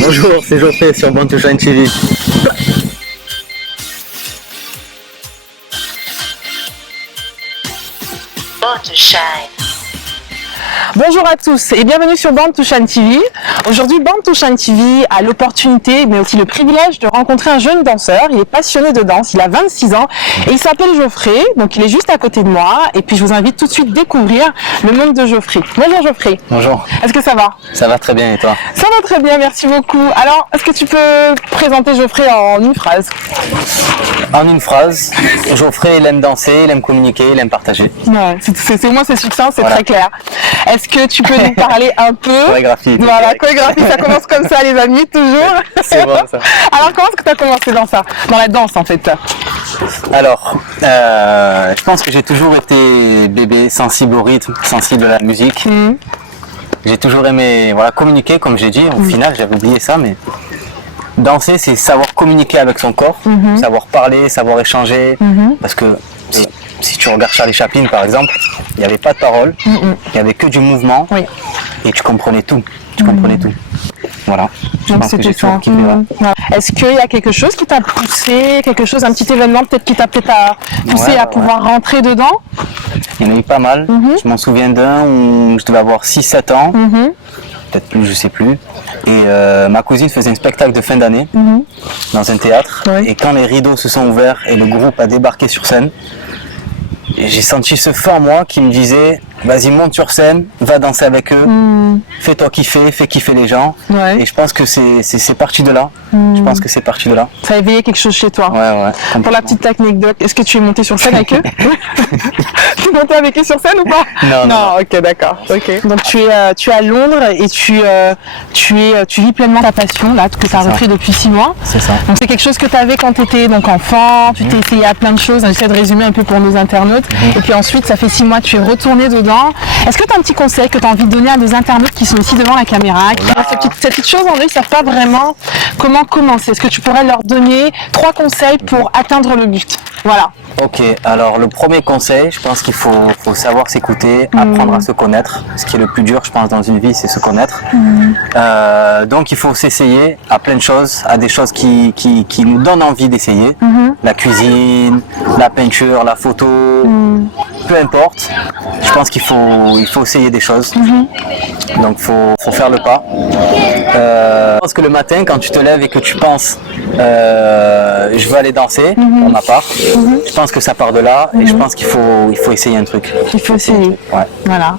Bonjour, c'est Geoffrey sur Born to Shine TV. Born to Shine. Bonjour à tous et bienvenue sur Born to Shine TV. Aujourd'hui, Born to Shine TV a l'opportunité, mais aussi le privilège de rencontrer un jeune danseur. Il est passionné de danse, il a 26 ans et il s'appelle Geoffrey. Donc il est juste à côté de moi et puis je vous invite tout de suite à découvrir le monde de Geoffrey. Bonjour Geoffrey. Bonjour. Est-ce que ça va? Ça va très bien et toi? Ça va très bien, merci beaucoup. Alors, est-ce que tu peux présenter Geoffrey en une phrase? En une phrase, Geoffrey il aime danser, il aime communiquer, il aime partager. Ouais, moi c'est succinct, c'est Voilà. très clair. Est-ce que tu peux nous parler un peu? Chorégraphie. Voilà, chorégraphie, ça commence comme ça les amis, toujours. C'est bon ça. Alors comment est-ce que tu as commencé dans ça? Dans la danse en fait? Alors, je pense que j'ai toujours été bébé, sensible au rythme, sensible à la musique. J'ai toujours aimé communiquer, comme j'ai dit. Au final, j'avais oublié ça, mais danser, c'est savoir communiquer avec son corps, savoir parler, savoir échanger. Parce que si tu regardes Charlie Chaplin, par exemple, il n'y avait pas de parole, il n'y avait que du mouvement, Oui. et tu comprenais tout. Tu comprenais tout. Voilà. Je Donc pense que c'était j'ai toujours ça. kiffé, ouais. Ouais. Est-ce qu'il y a quelque chose qui t'a poussé, un petit événement peut-être qui t'a poussé à pouvoir rentrer dedans? Il y en a eu pas mal. Je m'en souviens d'un où je devais avoir 6-7 ans, peut-être plus, je sais plus. Et ma cousine faisait un spectacle de fin d'année dans un théâtre. Oui. Et quand les rideaux se sont ouverts et le groupe a débarqué sur scène, j'ai senti ce feu en moi qui me disait vas-y, monte sur scène, va danser avec eux, fais-toi kiffer, fais kiffer les gens. Ouais. Et je pense que c'est parti de là. Je pense que c'est parti de là. Ça a éveillé quelque chose chez toi. Ouais. Pour la petite anecdote, est-ce que tu es monté sur scène avec eux? Tu es monté avec eux sur scène ou pas? Non. Ok, d'accord. Ok. Donc tu es à Londres et tu vis pleinement ta passion là que tu as repris depuis 6 mois. C'est ça. Donc c'est quelque chose que tu avais quand tu étais donc enfant, tu t'es essayé à plein de choses, j'essaie de résumer un peu pour nos internautes. Et puis ensuite, ça fait 6 mois, tu es retourné dedans. Est-ce que tu as un petit conseil que tu as envie de donner à nos internautes qui sont ici devant la caméra, qui ont cette petite chose en eux, ils ne savent pas vraiment comment commencer? Est-ce que tu pourrais leur donner 3 conseils pour atteindre le but? Voilà. Ok, alors le premier conseil, je pense qu'il faut savoir s'écouter, apprendre à se connaître. Ce qui est le plus dur, je pense, dans une vie, c'est se connaître. Donc il faut s'essayer à plein de choses, à des choses qui nous donnent envie d'essayer. La cuisine, la peinture, la photo, peu importe. Je pense qu'il faut essayer des choses. Donc faut faire le pas. Je pense que le matin, quand tu te lèves et que tu penses je veux aller danser pour ma part, je pense que ça part de là et je pense qu'il faut essayer un truc. Il faut essayer. Ouais. Voilà.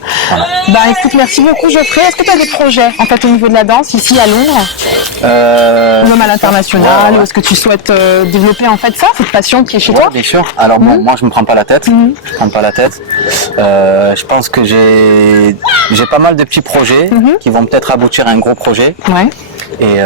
Bah écoute, merci beaucoup Geoffrey. Est-ce que tu as des projets en fait au niveau de la danse ici à Londres, ou même à l'international, ou est-ce que tu souhaites développer en fait ça, cette passion qui est chez toi? Bien sûr. Alors bon, moi je me prends pas la tête. Je prends pas la tête. Je pense que j'ai pas mal de petits projets qui vont peut-être aboutir à un gros projet. Ouais. Et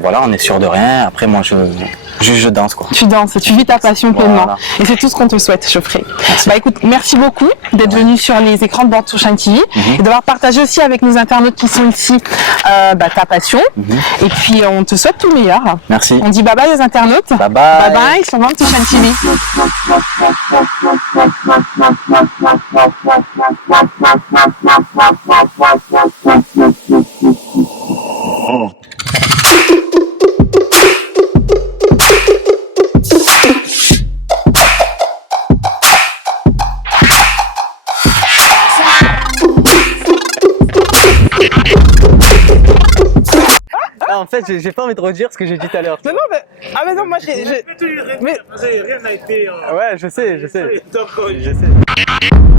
voilà, on est sûr de rien. Après moi je danse quoi. Tu danses, tu vis ta passion pleinement. Voilà. Et c'est tout ce qu'on te souhaite, Geoffrey. Bah écoute, merci beaucoup d'être venu sur les écrans de Born to Shine TV et d'avoir partagé aussi avec nos internautes qui sont ici ta passion. Et puis on te souhaite tout le meilleur. Merci. On dit bye bye aux internautes. Bye bye. Bye bye sur Born to Shine TV. En fait, j'ai pas envie de redire ce que j'ai dit tout à l'heure. Non, mais... Ah mais non, moi j'ai... Mais rien n'a été... Ouais, je sais. Donc, Je sais.